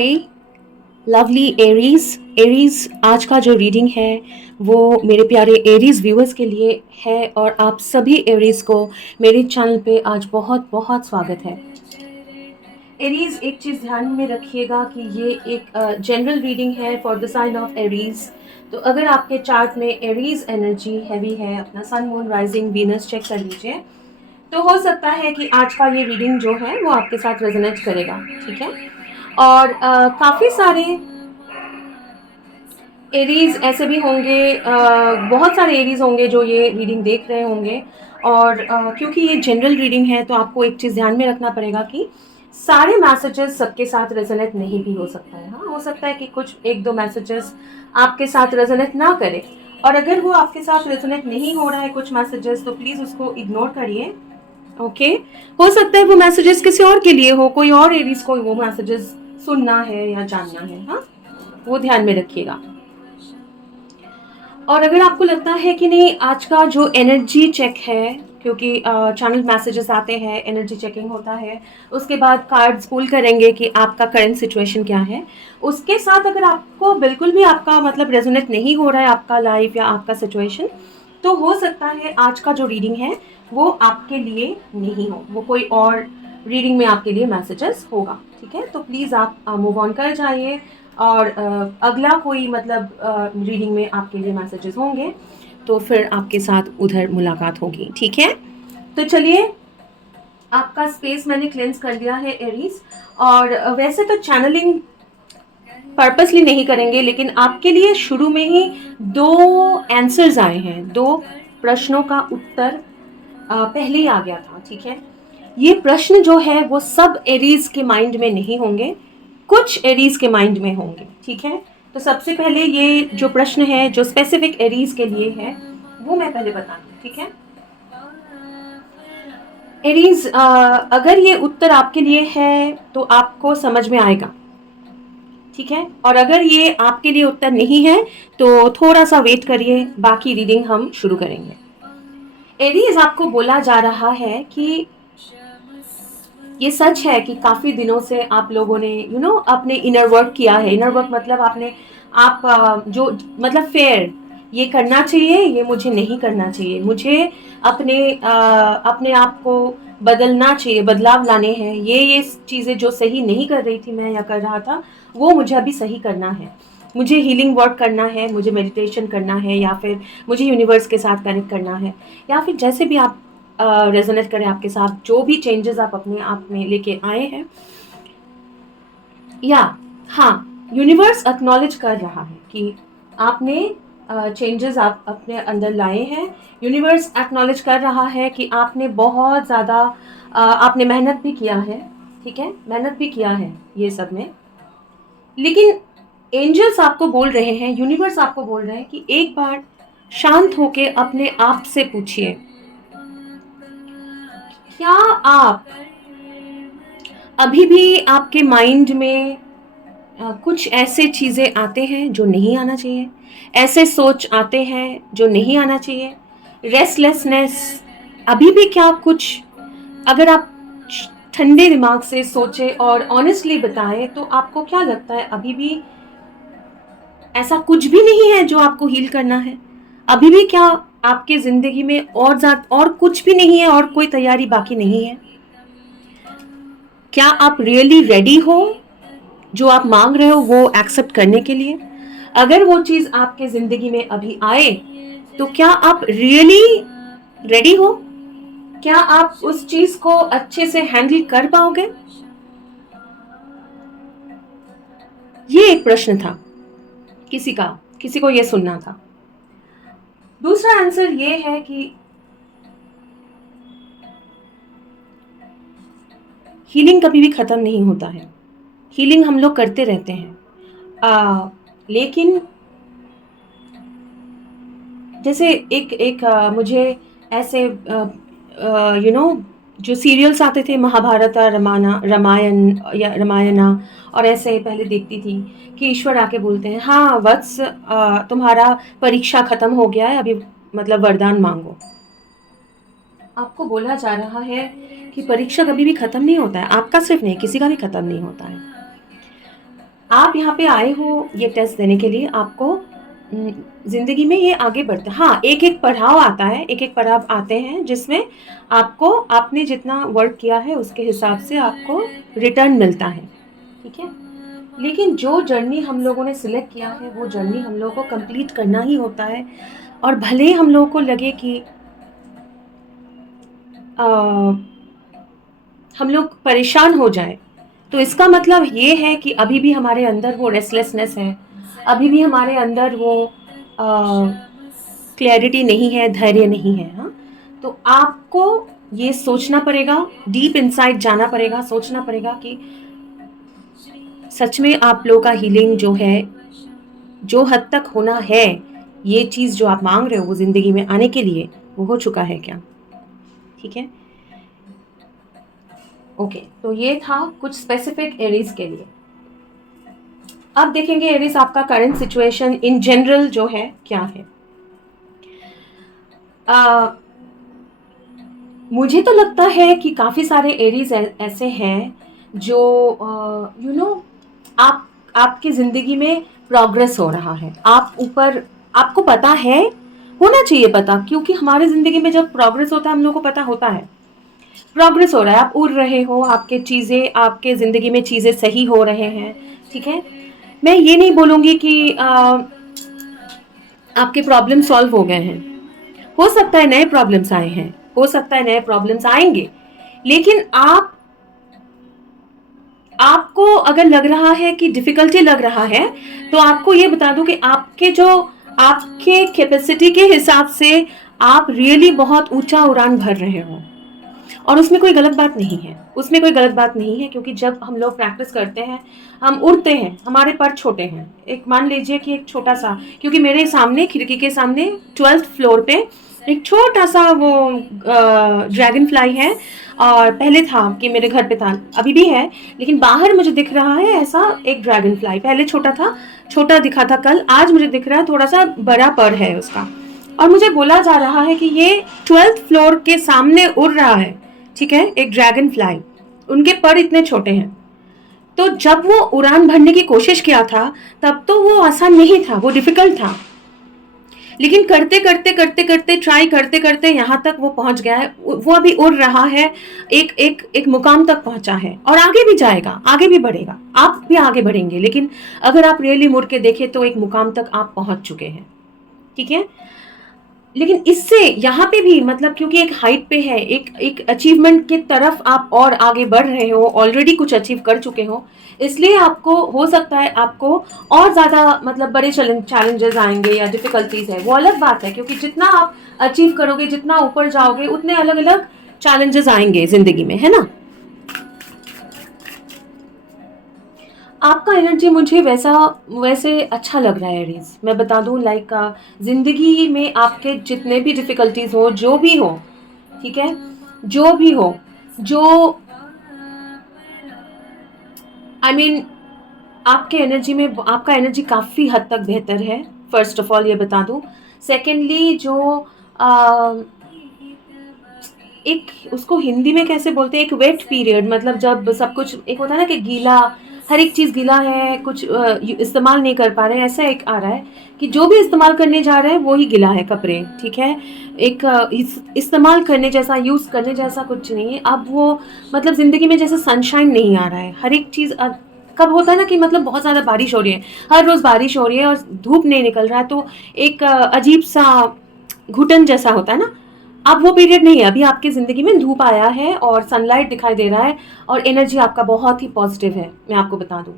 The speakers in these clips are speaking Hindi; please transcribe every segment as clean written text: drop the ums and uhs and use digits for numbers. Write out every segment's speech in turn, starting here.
हाय लवली एरीज। एरीज आज का जो रीडिंग है वो मेरे प्यारे एरीज व्यूअर्स के लिए है और आप सभी एरीज को मेरे चैनल पे आज बहुत बहुत स्वागत है। एरीज, एक चीज़ ध्यान में रखिएगा कि ये एक जनरल रीडिंग है for the sign of Aries. तो अगर आपके चार्ट में एरीज एनर्जी हैवी है, अपना sun moon rising Venus check कर लीजिए। तो हो सकता है कि आज का ये रीडिंग जो है वो आपके साथ रेजोनेट करेगा, ठीक है। और काफ़ी सारे एरीज ऐसे भी होंगे, बहुत सारे एरीज होंगे जो ये रीडिंग देख रहे होंगे। और क्योंकि ये जनरल रीडिंग है तो आपको एक चीज़ ध्यान में रखना पड़ेगा कि सारे मैसेजेस सबके साथ रेजोनेट नहीं भी हो सकता है। हाँ, हो सकता है कि कुछ एक दो मैसेजेस आपके साथ रेजोनेट ना करे, और अगर वो आपके साथ रेजोनेट नहीं हो रहा है कुछ मैसेजेस, तो प्लीज़ उसको इग्नोर करिए। ओके, हो सकता है वो मैसेजेस किसी और के लिए हो, कोई और एरीज को वो मैसेजेस सुनना है या जानना है। हाँ, वो ध्यान में रखिएगा। और अगर आपको लगता है कि नहीं, आज का जो एनर्जी चेक है, क्योंकि चैनल मैसेजेस आते हैं, एनर्जी चेकिंग होता है, उसके बाद कार्ड्स पुल करेंगे कि आपका करंट सिचुएशन क्या है, उसके साथ अगर आपको बिल्कुल भी आपका मतलब रेजोनेट नहीं हो रहा है आपका लाइफ या आपका सिचुएशन, तो हो सकता है आज का जो रीडिंग है वो आपके लिए नहीं हो, वो कोई और रीडिंग में आपके लिए मैसेजेस होगा, ठीक है। तो प्लीज़ आप मूव ऑन कर जाइए, और अगला कोई मतलब रीडिंग में आपके लिए मैसेजेस होंगे तो फिर आपके साथ उधर मुलाकात होगी, ठीक है। तो चलिए, आपका स्पेस मैंने क्लेंस कर दिया है एरीज। और वैसे तो चैनलिंग पर्पसली नहीं करेंगे, लेकिन आपके लिए शुरू में ही दो आंसर्स आए हैं, दो प्रश्नों का उत्तर पहले ही आ गया था, ठीक है। ये प्रश्न जो है वो सब एरीज के माइंड में नहीं होंगे, कुछ एरीज के माइंड में होंगे, ठीक है। तो सबसे पहले ये जो प्रश्न है जो स्पेसिफिक एरीज के लिए है वो मैं पहले बता दूं, ठीक है। एरीज, अगर ये उत्तर आपके लिए है तो आपको समझ में आएगा, ठीक है। और अगर ये आपके लिए उत्तर नहीं है तो थोड़ा सा वेट करिए, बाकी रीडिंग हम शुरू करेंगे। एरीज, आपको बोला जा रहा है कि ये सच है कि काफ़ी दिनों से आप लोगों ने अपने इनर वर्क किया है। इनर वर्क मतलब आप जो मतलब फेयर, ये करना चाहिए, ये मुझे नहीं करना चाहिए, मुझे अपने आप को बदलना चाहिए, बदलाव लाने हैं, ये चीज़ें जो सही नहीं कर रही थी मैं या कर रहा था, वो मुझे अभी सही करना है। मुझे हीलिंग वर्क करना है, मुझे मेडिटेशन करना है, या फिर मुझे यूनिवर्स के साथ कनेक्ट करना है, या फिर जैसे भी आप रेजोनेट करें आपके साथ, जो भी चेंजेस आप अपने आप में लेके आए हैं, या हाँ, यूनिवर्स एक्नॉलेज कर रहा है कि आपने चेंजेस आप अपने अंदर लाए हैं। यूनिवर्स एक्नॉलेज कर रहा है कि आपने बहुत ज़्यादा आपने मेहनत भी किया है, ठीक है, मेहनत भी किया है ये सब में। लेकिन एंजल्स आपको बोल रहे हैं, यूनिवर्स आपको बोल रहे हैं कि एक बार शांत होके अपने आप से पूछिए, क्या आप अभी भी आपके माइंड में कुछ ऐसे चीज़ें आते हैं जो नहीं आना चाहिए, ऐसे सोच आते हैं जो नहीं आना चाहिए, रेस्टलेसनेस, अभी भी क्या कुछ, अगर आप ठंडे दिमाग से सोचें और ऑनेस्टली बताएं तो आपको क्या लगता है, अभी भी ऐसा कुछ भी नहीं है जो आपको हील करना है? अभी भी क्या आपके ज़िंदगी में और कुछ भी नहीं है, और कोई तैयारी बाकी नहीं है? क्या आप रियली रेडी हो जो आप मांग रहे हो वो एक्सेप्ट करने के लिए? अगर वो चीज़ आपके ज़िंदगी में अभी आए तो क्या आप रियली रेडी हो? क्या आप उस चीज़ को अच्छे से हैंडल कर पाओगे? ये एक प्रश्न था किसी को ये सुनना था। दूसरा आंसर ये है कि हीलिंग कभी भी ख़त्म नहीं होता है, हीलिंग हम लोग करते रहते हैं। लेकिन जैसे एक एक मुझे ऐसे जो सीरियल्स आते थे, महाभारत, रामायण या रामायणा, और ऐसे पहले देखती थी कि ईश्वर आके बोलते हैं, हाँ वत्स, तुम्हारा परीक्षा खत्म हो गया है, अभी मतलब वरदान मांगो। आपको बोला जा रहा है कि परीक्षा कभी भी खत्म नहीं होता है, आपका सिर्फ नहीं, किसी का भी खत्म नहीं होता है। आप यहाँ पे आए हो ये टेस्ट देने के लिए, आपको ज़िंदगी में ये आगे बढ़ता है। हाँ, एक-एक पड़ाव आता है, एक-एक पड़ाव आते हैं जिसमें आपको आपने जितना वर्क किया है उसके हिसाब से आपको रिटर्न मिलता है, ठीक है? लेकिन जो जर्नी हम लोगों ने सिलेक्ट किया है वो जर्नी हम लोगों को कंप्लीट करना ही होता है। और भले ही हम लोगों को लगे कि अ, हम लोग परेशान हो जाएँ, तो इसका मतलब ये है कि अभी भी हमारे अंदर वो रेस्टलेसनेस है, अभी भी हमारे अंदर वो क्लैरिटी नहीं है, धैर्य नहीं है, हाँ? तो आपको ये सोचना पड़ेगा, डीप इनसाइड जाना पड़ेगा, सोचना पड़ेगा कि सच में आप लोगों का हीलिंग जो है, जो हद तक होना है, ये चीज़ जो आप माँग रहे हो वो ज़िंदगी में आने के लिए, वो हो चुका है क्या? ठीक है? ओके, तो ये था कुछ स्पेसिफिक एरीज़ के लिए। अब देखेंगे एरीज़ आपका करंट सिचुएशन इन जनरल जो है क्या है? मुझे तो लगता है कि काफ़ी सारे एरीज़ ऐसे हैं जो आप आपकी ज़िंदगी में प्रोग्रेस हो रहा है। आप ऊपर आपको पता है, होना चाहिए पता, क्योंकि हमारी ज़िंदगी में जब प्रोग्रेस होता है हम लोग को पता होता है। प्रोग्रेस हो रहा है, आप उड़ रहे हो, आपके ज़िंदगी में चीज़ें सही हो रहे हैं, ठीक है? मैं ये नहीं बोलूँगी कि आपके प्रॉब्लम सॉल्व हो गए हैं। हो सकता है नए प्रॉब्लम्स आए हैं, हो सकता है नए प्रॉब्लम्स आएँगे, लेकिन आपको अगर लग रहा है कि डिफ़िकल्टी लग रहा है, तो आपको ये बता दूँ कि आपके कैपेसिटी के हिसाब से आप रियली बहुत ऊँचा उड़ान भर रहे हो। और उसमें कोई गलत बात नहीं है, उसमें कोई गलत बात नहीं है, क्योंकि जब हम लोग प्रैक्टिस करते हैं, हम उड़ते हैं, हमारे पर छोटे हैं। एक मान लीजिए कि एक छोटा-सा, क्योंकि मेरे सामने खिड़की के सामने 12th फ्लोर पे एक छोटा-सा वो ड्रैगन फ्लाई है, और पहले था कि मेरे घर पे था, अभी भी है, लेकिन बाहर मुझे दिख रहा है ऐसा एक ड्रैगन फ्लाई। पहले छोटा था, छोटा दिखा था कल, आज मुझे दिख रहा है थोड़ा-सा बड़ा पर है उसका। और मुझे बोला जा रहा है कि ये 12th फ्लोर के सामने उड़ रहा है, ठीक है, एक ड्रैगन फ्लाई, उनके पर इतने छोटे हैं। तो जब वो उड़ान भरने की कोशिश किया था, तब तो वो आसान नहीं था, वो डिफिकल्ट था, लेकिन करते करते करते करते ट्राई करते करते यहाँ तक वो पहुंच गया है, वो अभी उड़ रहा है, एक मुकाम तक पहुंचा है और आगे भी जाएगा, आगे भी बढ़ेगा, आप भी आगे बढ़ेंगे, लेकिन अगर आप रियली मुड़ के देखें तो एक मुकाम तक आप पहुंच चुके हैं, ठीक है। लेकिन इससे यहाँ पे भी मतलब क्योंकि एक हाइट पे है, एक अचीवमेंट की तरफ आप और आगे बढ़ रहे हो, ऑलरेडी कुछ अचीव कर चुके हो, इसलिए आपको हो सकता है आपको और ज़्यादा मतलब बड़े चैलेंजेस आएंगे या डिफिकल्टीज है, वो अलग बात है, क्योंकि जितना आप अचीव करोगे, जितना ऊपर जाओगे, उतने अलग अलग चैलेंजेस आएंगे जिंदगी में, है ना। आपका एनर्जी मुझे वैसे अच्छा लग रहा है एरीज, मैं बता दूं, लाइक जिंदगी में आपके जितने भी डिफिकल्टीज हो, जो भी हो, ठीक है, जो भी हो, जो आई I मीन mean, आपका एनर्जी काफ़ी हद तक बेहतर है, फर्स्ट ऑफ ऑल ये बता दूं। सेकेंडली जो आ, एक उसको हिंदी में कैसे बोलते हैं, एक वेट पीरियड, मतलब जब सब कुछ एक होता है ना कि गीला, हर एक चीज़ गीला है, कुछ इस्तेमाल नहीं कर पा रहे हैं, ऐसा एक आ रहा है कि जो भी इस्तेमाल करने जा रहे हैं वो ही गीला है कपड़े, ठीक है। एक इस्तेमाल करने जैसा, यूज़ करने जैसा कुछ नहीं है अब वो, मतलब ज़िंदगी में जैसे सनशाइन नहीं आ रहा है, हर एक चीज़ कब होता है ना कि मतलब बहुत ज़्यादा बारिश हो रही है, हर रोज़ बारिश हो रही है और धूप नहीं निकल रहा है, तो एक अजीब सा घुटन जैसा होता है ना। अब वो पीरियड नहीं है, अभी आपकी ज़िंदगी में धूप आया है और सनलाइट दिखाई दे रहा है और एनर्जी आपका बहुत ही पॉजिटिव है, मैं आपको बता दूं।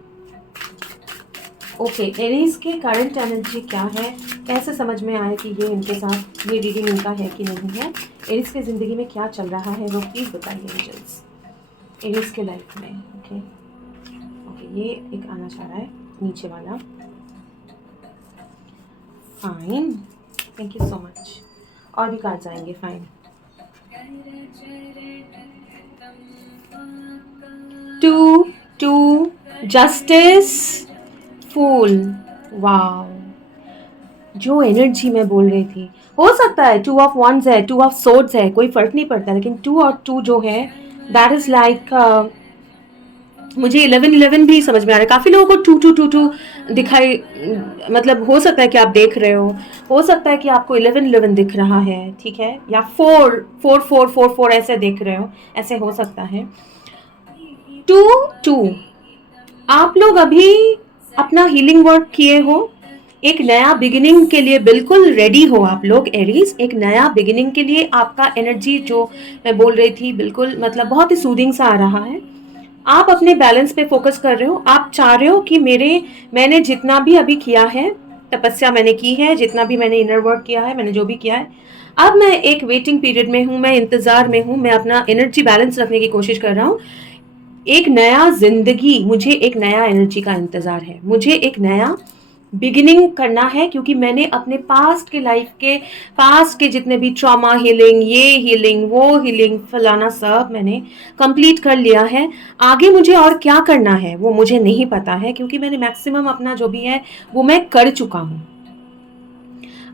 ओके, एरीज के करंट एनर्जी क्या है, कैसे समझ में आए कि ये इनके साथ ये रीडिंग इनका है कि नहीं है, एरीज के ज़िंदगी में क्या चल रहा है वो प्लीज़ बताइए एंजल्स, एरीज के लाइफ में। ओके ओके, ये एक आना चाह रहा है नीचे वाला, fine, thank you so much, और भी कार्ड्स आएंगे, फाइन। 2 2 जस्टिस, फूल, वाओ, जो एनर्जी मैं बोल रही थी, हो सकता है 2 ऑफ वंस है, 2 ऑफ सोर्ड्स है, कोई फर्क नहीं पड़ता, लेकिन 2 और 2 जो है दैट इज लाइक मुझे 11-11 भी समझ में आ रहा है, काफ़ी लोगों को 2222 दिखाई, मतलब हो सकता है कि आप देख रहे हो सकता है कि आपको 11-11 दिख रहा है, ठीक है, या 4-4-4-4-4 ऐसे देख रहे हो, ऐसे हो सकता है। 2-2 आप लोग अभी अपना हीलिंग वर्क किए हो, एक नया बिगिनिंग के लिए बिल्कुल रेडी हो आप लोग एरीज। एक नया बिगिनिंग के लिए आपका एनर्जी जो मैं बोल रही थी बिल्कुल मतलब बहुत ही सूदिंग सा आ रहा है। आप अपने बैलेंस पे फोकस कर रहे हो, आप चाह रहे हो कि मैंने जितना भी अभी किया है, तपस्या मैंने की है, जितना भी मैंने इनर वर्क किया है, मैंने जो भी किया है, अब मैं एक वेटिंग पीरियड में हूँ, मैं इंतजार में हूँ, मैं अपना एनर्जी बैलेंस रखने की कोशिश कर रहा हूँ। एक नया जिंदगी, मुझे एक नया एनर्जी का इंतजार है, मुझे एक नया बिगिनिंग करना है, क्योंकि मैंने अपने पास्ट के जितने भी ट्रॉमा हीलिंग, ये हीलिंग, वो हीलिंग, फलाना सब मैंने कंप्लीट कर लिया है। आगे मुझे और क्या करना है वो मुझे नहीं पता है, क्योंकि मैंने मैक्सिमम अपना जो भी है वो मैं कर चुका हूँ।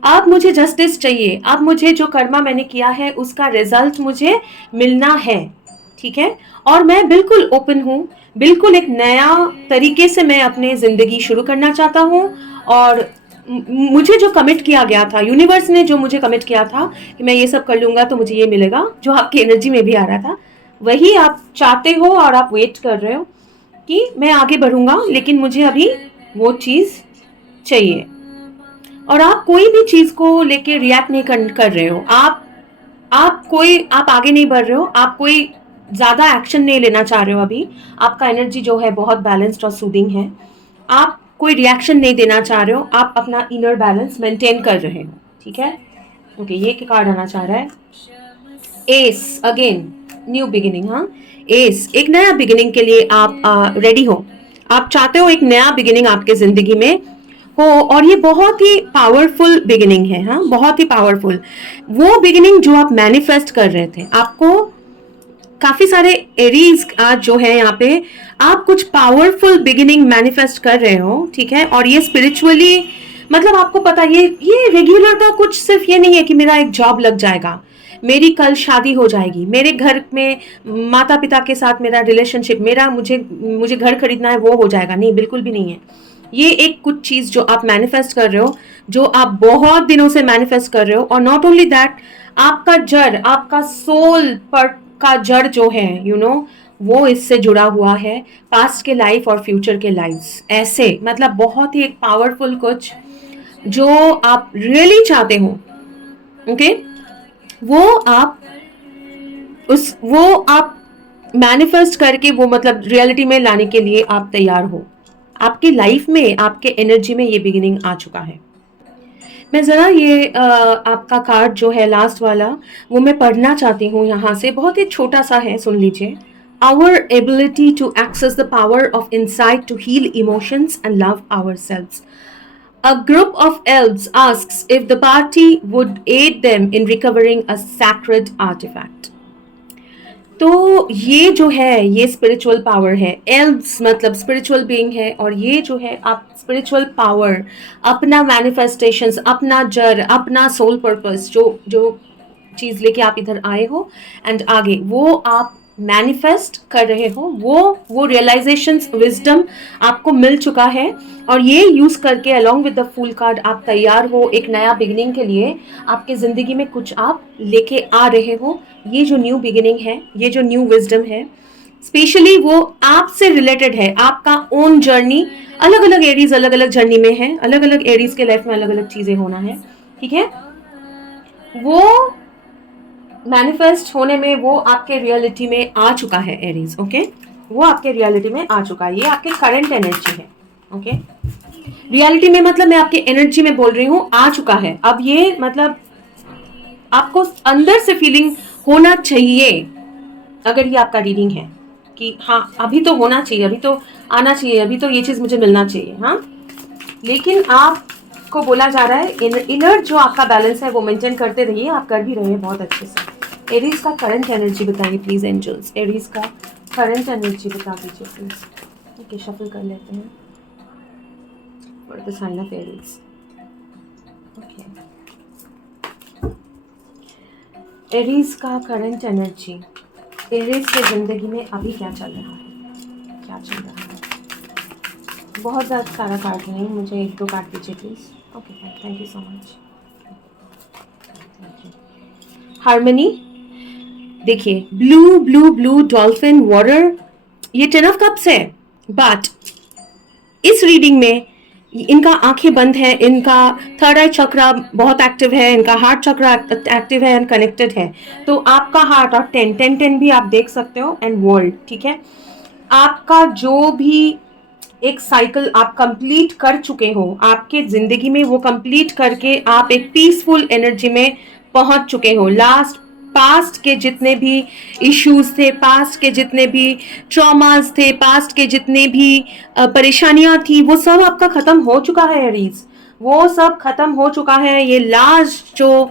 अब मुझे जस्टिस चाहिए, अब मुझे जो कर्मा मैंने किया है उसका रिजल्ट मुझे मिलना है, ठीक है। और मैं बिल्कुल ओपन हूँ, बिल्कुल एक नया तरीके से मैं अपनी जिंदगी शुरू करना चाहता हूँ। और मुझे जो कमिट किया गया था, यूनिवर्स ने जो मुझे कमिट किया था कि मैं ये सब कर लूंगा तो मुझे ये मिलेगा, जो आपकी एनर्जी में भी आ रहा था, वही आप चाहते हो और आप वेट कर रहे हो कि मैं आगे बढ़ूंगा, लेकिन मुझे अभी वो चीज चाहिए। और आप कोई भी चीज को लेके रिएक्ट नहीं कर रहे हो, आप आगे नहीं बढ़ रहे हो, आप कोई ज्यादा एक्शन नहीं लेना चाह रहे हो अभी। आपका एनर्जी जो है बहुत बैलेंस्ड और सूदिंग है, आप कोई रिएक्शन नहीं देना चाह रहे हो, आप अपना इनर बैलेंस मेंटेन कर रहे हो, ठीक है। ओके, ये क्या कार्ड आना चाह रहा है? S again, new beginning. हाँ, एस, एक नया बिगिनिंग के लिए आप रेडी हो, आप चाहते हो एक नया बिगिनिंग आपके जिंदगी में हो, और ये बहुत ही पावरफुल बिगिनिंग है। हाँ, बहुत ही पावरफुल, वो बिगिनिंग जो आप मैनिफेस्ट कर रहे थे। आपको काफी सारे एरीज आज जो है यहाँ पे, आप कुछ पावरफुल बिगिनिंग मैनिफेस्ट कर रहे हो, ठीक है। और ये स्पिरिचुअली, मतलब आपको पता, ये रेगुलर का कुछ सिर्फ ये नहीं है कि मेरा एक जॉब लग जाएगा, मेरी कल शादी हो जाएगी, मेरे घर में माता पिता के साथ मेरा रिलेशनशिप, मेरा मुझे मुझे घर खरीदना है वो हो जाएगा, नहीं, बिल्कुल भी नहीं है। ये एक कुछ चीज जो आप मैनिफेस्ट कर रहे हो, जो आप बहुत दिनों से मैनिफेस्ट कर रहे हो। और नॉट ओनली दैट, आपका जड़, आपका सोल पर का जड़ जो है, वो इससे जुड़ा हुआ है, पास्ट के लाइफ और फ्यूचर के लाइफ्स, ऐसे मतलब बहुत ही एक पावरफुल कुछ जो आप रियली चाहते हो, ओके, वो आप मैनिफेस्ट करके वो मतलब रियलिटी में लाने के लिए आप तैयार हो। आपकी लाइफ में, आपके एनर्जी में ये बिगिनिंग आ चुका है। मैं ज़रा ये आपका कार्ड जो है लास्ट वाला, वो मैं पढ़ना चाहती हूँ यहाँ से, बहुत ही छोटा सा है, सुन लीजिए। Our ability to access the power of insight to heal emotions and love ourselves. A group of elves asks if the party would aid them in recovering a sacred artifact. तो ये जो है, ये स्पिरिचुअल पावर है। एल्व्स मतलब स्पिरिचुअल बीइंग है, और ये जो है आप स्पिरिचुअल पावर, अपना मैनिफेस्टेशंस, अपना जड़, अपना सोल पर्पस, जो जो चीज लेके आप इधर आए हो एंड आगे वो आप मैनिफेस्ट कर रहे हो, वो रियलाइजेशंस, विजडम आपको मिल चुका है। और ये यूज करके along with the fool card आप तैयार हो एक नया बिगिनिंग के लिए। आपके जिंदगी में कुछ आप लेके आ रहे हो, ये जो न्यू बिगिनिंग है, ये जो न्यू विजडम है, स्पेशली वो आपसे रिलेटेड है, आपका ओन जर्नी। अलग अलग एरीज अलग अलग जर्नी में है, अलग अलग एरीज के लाइफ में अलग अलग चीजें होना है, ठीक है। वो मैनिफेस्ट होने में वो आपके रियलिटी में आ चुका है एरीज, ओके, वो आपके रियलिटी में आ चुका है। ये आपके करंट एनर्जी है, ओके। रियलिटी में मतलब मैं आपके एनर्जी में बोल रही हूँ, आ चुका है। अब ये मतलब आपको अंदर से फीलिंग होना चाहिए, अगर ये आपका रीडिंग है, कि हाँ अभी तो होना चाहिए, अभी तो आना चाहिए, अभी तो ये चीज मुझे मिलना चाहिए। हाँ, लेकिन आपको बोला जा रहा है इनर जो आपका बैलेंस है वो मेंटेन करते रहिए, आप कर भी रहे हैं बहुत अच्छे से। एरीज का करंट एनर्जी बताइए प्लीज एंजल्स, एरीज का करंट एनर्जी बता दीजिए प्लीज। ओके, शफल कर लेते हैं for the sign of Aries. Okay, Aries का करंट एनर्जी, एरीज के जिंदगी में अभी क्या चल रहा है, क्या चल बहुत ज़्यादा सारा कार्ड नहीं, मुझे 1-2 कार्ड दीजिए please. Okay fine, thank you so much. Harmony, देखिए blue blue blue dolphin water, ये 10 ऑफ कप्स है, बट इस रीडिंग में इनका आंखें बंद है, इनका थर्ड आई चक्रा बहुत एक्टिव है, इनका हार्ट चक्रा एक्टिव है एंड कनेक्टेड है। तो आपका हार्ट और 10 भी आप देख सकते हो एंड वर्ल्ड, ठीक है। आपका जो भी एक साइकिल आप कंप्लीट कर चुके हो आपके जिंदगी में, वो कंप्लीट करके आप एक पीसफुल एनर्जी में पहुंच चुके हो। लास्ट पास्ट के जितने भी इश्यूज थे, पास्ट के जितने भी ट्रॉमास थे, पास्ट के जितने भी परेशानियां थी, वो सब आपका खत्म हो चुका है एरीज, वो सब खत्म हो चुका है। ये लास्ट जो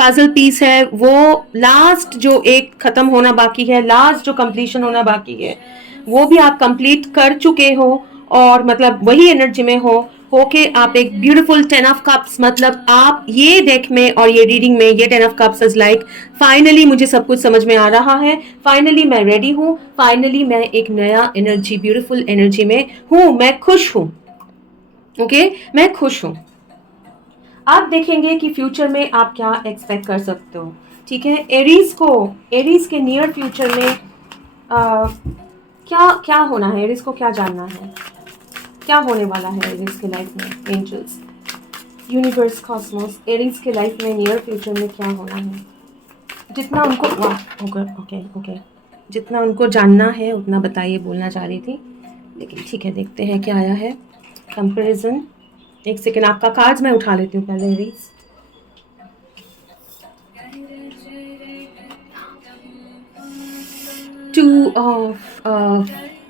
पजल पीस है, वो लास्ट जो एक खत्म होना बाकी है, लास्ट जो कंप्लीशन होना बाकी है, वो भी आप कंप्लीट कर चुके हो और मतलब वही एनर्जी में होके आप एक ब्यूटीफुल 10 ऑफ कप्स, मतलब आप ये डेक में और ये रीडिंग में ये 10 of cups is like finally मुझे सब कुछ समझ में आ रहा है, फाइनली मैं रेडी हूँ, फाइनली मैं एक नया एनर्जी, ब्यूटीफुल एनर्जी में हूँ, मैं खुश हूँ। ओके, मैं खुश हूँ। आप देखेंगे कि फ्यूचर में आप क्या एक्सपेक्ट कर सकते हो, ठीक है। एरीज के नियर फ्यूचर में क्या क्या होना है, एरीज को क्या जानना है, क्या होने वाला है एरीज के लाइफ में, एंजल्स, यूनिवर्स, कॉस्मोस, एरीज के लाइफ में नियर फ्यूचर में क्या होना है। जितना उनको ओके जितना उनको जानना है उतना बताइए, बोलना चाह रही थी, लेकिन ठीक है, देखते हैं क्या आया है। कंपैरिजन, एक सेकेंड, आपका कार्ड्स मैं उठा लेती हूँ पहले Aries. Two of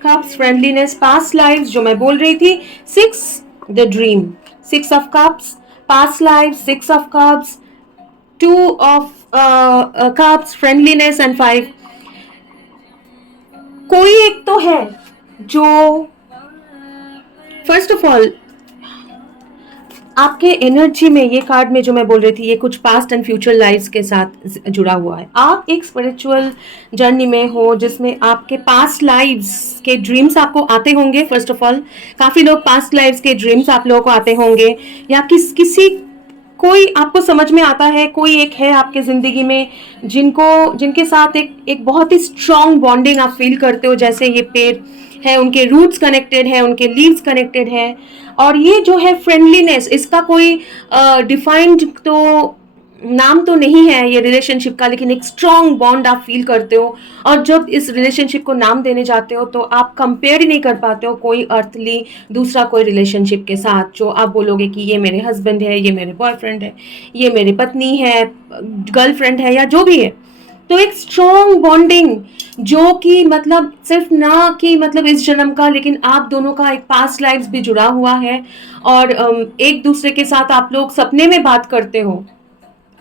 cups, friendliness, past lives जो मैं बोल रही थी, 6 the dream, 6 of cups, past life, 6 of cups, 2 of cups, friendliness and 5। कोई एक तो है जो फर्स्ट ऑफ ऑल आपके एनर्जी में, ये कार्ड में जो मैं बोल रही थी, ये कुछ पास्ट एंड फ्यूचर लाइफ्स के साथ जुड़ा हुआ है। आप एक स्पिरिचुअल जर्नी में हो जिसमें आपके पास्ट लाइफ्स के ड्रीम्स आपको आते होंगे। फर्स्ट ऑफ ऑल काफ़ी लोग पास्ट लाइफ्स के ड्रीम्स आप लोगों को आते होंगे, या किसी कोई आपको समझ में आता है, कोई एक है आपके ज़िंदगी में जिनके साथ एक बहुत ही स्ट्रॉन्ग बॉन्डिंग आप फील करते हो, जैसे ये पेड़ है, उनके रूट्स कनेक्टेड है, उनके लीव्स कनेक्टेड है। और ये जो है फ्रेंडलीनेस, इसका कोई डिफाइंड तो नाम तो नहीं है ये रिलेशनशिप का, लेकिन एक स्ट्रॉन्ग बॉन्ड आप फील करते हो। और जब इस रिलेशनशिप को नाम देने जाते हो तो आप कंपेयर ही नहीं कर पाते हो कोई अर्थली दूसरा कोई रिलेशनशिप के साथ, जो आप बोलोगे कि ये मेरे हस्बैंड है, ये मेरे बॉयफ्रेंड है, ये मेरी पत्नी है, गर्लफ्रेंड है, या जो भी है। तो एक स्ट्रॉन्ग बॉन्डिंग जो कि मतलब सिर्फ ना कि मतलब इस जन्म का, लेकिन आप दोनों का एक पास्ट लाइफ्स भी जुड़ा हुआ है। और एक दूसरे के साथ आप लोग सपने में बात करते हो,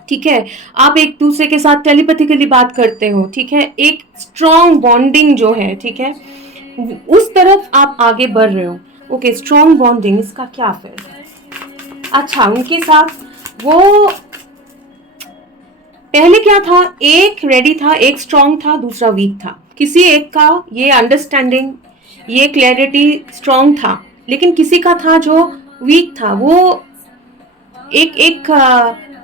ठीक है, आप एक दूसरे के साथ टेलीपैथिकली बात करते हो, ठीक है, एक स्ट्रॉन्ग बॉन्डिंग जो है, ठीक है, उस तरफ आप आगे बढ़ रहे हो। ओके, स्ट्रॉन्ग बॉन्डिंग, इसका क्या फिर? अच्छा, उनके साथ वो पहले क्या था, एक रेडी था, एक स्ट्रॉन्ग था, दूसरा वीक था। किसी एक का ये अंडरस्टैंडिंग, ये क्लैरिटी स्ट्रॉन्ग था, लेकिन किसी का था जो वीक था। वो एक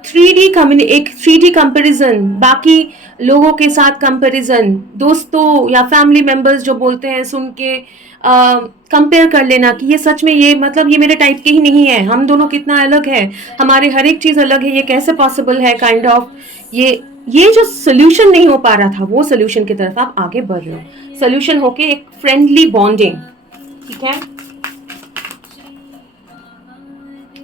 3D कंपैरिजन, बाकी लोगों के साथ कंपैरिजन, दोस्तों या फैमिली मेंबर्स जो बोलते हैं सुन के कंपेयर कर लेना कि ये सच में, ये मतलब ये मेरे टाइप के ही नहीं है, हम दोनों कितना अलग है, हमारे हर एक चीज़ अलग है, ये कैसे पॉसिबल है, काइंड ऑफ ये जो सोल्यूशन नहीं हो पा रहा था, वो सोल्यूशन की तरफ आप आगे बढ़ रहे हो। सोल्यूशन होके एक फ्रेंडली बॉन्डिंग, ठीक है,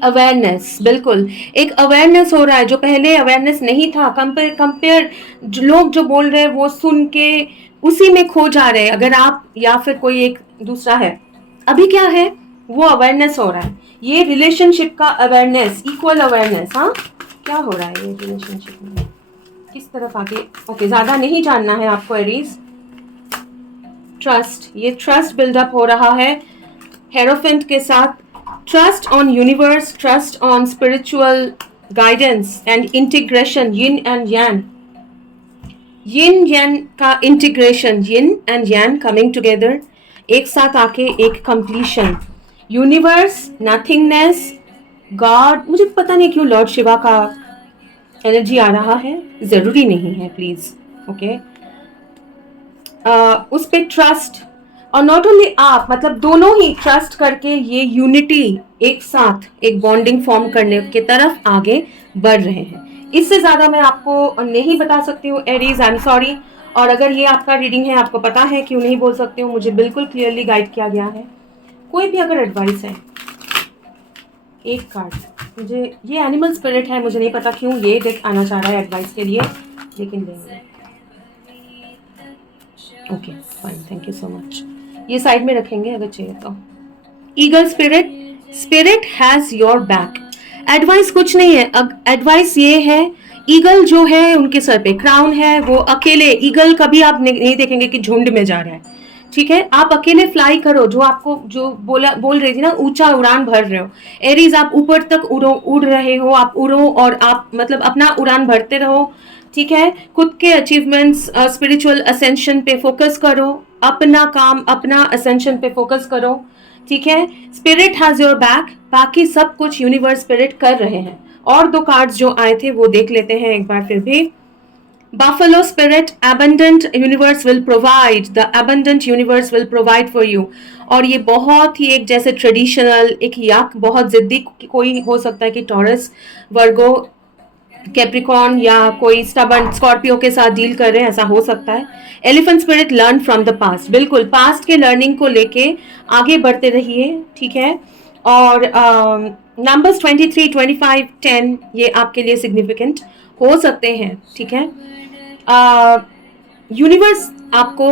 अवेयरनेस, बिल्कुल एक अवेयरनेस हो रहा है जो पहले अवेयरनेस नहीं था। कंपेयर लोग जो बोल रहे हैं वो सुन के उसी में खो जा रहे हैं। अगर आप या फिर कोई एक दूसरा है, अभी क्या है, वो अवेयरनेस हो रहा है, ये रिलेशनशिप का अवेयरनेस, इक्वल अवेयरनेस। हाँ, क्या हो रहा है ये रिलेशनशिप में, किस तरफ आगे? ओके, ज़्यादा नहीं जानना है आपको एरीज। ट्रस्ट, ये ट्रस्ट बिल्डअप हो रहा है हेरोफेंट के साथ। Trust on universe, trust on spiritual guidance and integration, yin and यान, यिन यान का इंटीग्रेशन, यिन एंड यान कमिंग टुगेदर, एक साथ आके एक कंप्लीशन, यूनिवर्स, नथिंगनेस, गॉड, मुझे पता नहीं क्यों लॉर्ड शिवा का एनर्जी आ रहा है, जरूरी नहीं है प्लीज, ओके। उस पे ट्रस्ट, और नॉट ओनली आप, मतलब दोनों ही ट्रस्ट करके ये यूनिटी एक साथ एक बॉन्डिंग फॉर्म करने के तरफ आगे बढ़ रहे हैं। इससे ज्यादा मैं आपको नहीं बता सकती हूँ एरीज, आई एम सॉरी। और अगर ये आपका रीडिंग है, आपको पता है क्यों नहीं बोल सकती हूँ, मुझे बिल्कुल क्लियरली गाइड किया गया है। कोई भी अगर एडवाइस है, एक कार्ड, मुझे ये एनिमल स्पिरिट है, मुझे नहीं पता क्यों ये डेक आना चाह रहा है एडवाइस के लिए, लेकिन देंगे। Okay fine, thank you so much. ये साइड में रखेंगे अगर चाहिए तो। Eagle spirit, spirit has your back. Advice कुछ नहीं है, अब एडवाइस ये है, ईगल जो है उनके सर पे क्राउन है, वो अकेले, ईगल कभी आप नहीं देखेंगे कि झुंड में जा रहा है, ठीक है। आप अकेले फ्लाई करो, जो आपको जो बोल रही थी ना, ऊंचा उड़ान भर रहे हो। एरीज, आप ऊपर तक उड़ रहे हो, आप उड़ो और आप मतलब अपना उड़ान भरते रहो, ठीक है। खुद के अचीवमेंट्स, स्पिरिचुअल असेंशन पे फोकस करो, अपना काम, अपना असेंशन पे फोकस करो, ठीक है। स्पिरिट हैज योर बैक, बाकी सब कुछ यूनिवर्स स्पिरिट कर रहे हैं। और दो कार्ड्स जो आए थे वो देख लेते हैं एक बार फिर भी। Buffalo spirit, abundant universe will provide, the abundant universe will provide for you। और ये बहुत ही एक जैसे ट्रेडिशनल, एक याक, बहुत जिद्दी कोई हो सकता है कि टॉरस, वर्गो, कैप्रिकॉर्न या कोई स्टबर्न स्कॉर्पियो के साथ डील कर रहे हैं, ऐसा हो सकता है। Elephant spirit, learn from the past, बिल्कुल पास्ट के लर्निंग को लेके आगे बढ़ते रहिए, ठीक है। और नंबर्स 23, 25, 10 ये आपके लिए सिग्निफिकेंट हो सकते हैं, ठीक है। यूनिवर्स आपको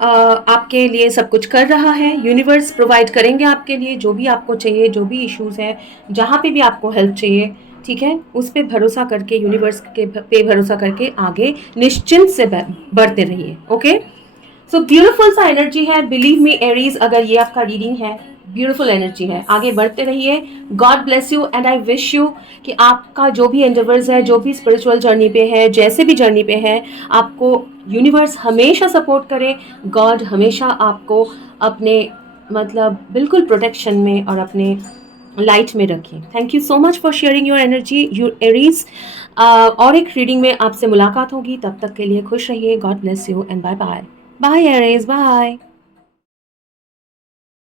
आपके लिए सब कुछ कर रहा है, यूनिवर्स प्रोवाइड करेंगे आपके लिए जो भी आपको चाहिए, जो भी इश्यूज है, जहाँ पे भी आपको हेल्प चाहिए, ठीक है। उस पे भरोसा करके, यूनिवर्स के पे भरोसा करके आगे निश्चिंत से बढ़ते रहिए, ओके। सो ब्यूटीफुल सा एनर्जी है, बिलीव मी एरीज, अगर ये आपका रीडिंग है, ब्यूटीफुल एनर्जी है, आगे बढ़ते रहिए। God bless you and I wish you कि आपका जो भी एंडेवर्स है, जो भी स्पिरिचुअल जर्नी पे है, जैसे भी जर्नी पे है, आपको यूनिवर्स हमेशा सपोर्ट करे, गॉड हमेशा आपको अपने मतलब बिल्कुल प्रोटेक्शन में और अपने लाइट में रखें। Thank you so much for sharing your energy, your Aries. और एक रीडिंग में आपसे मुलाकात होगी, तब तक के लिए खुश रहिए। God bless you and bye bye. Bye Aries, bye.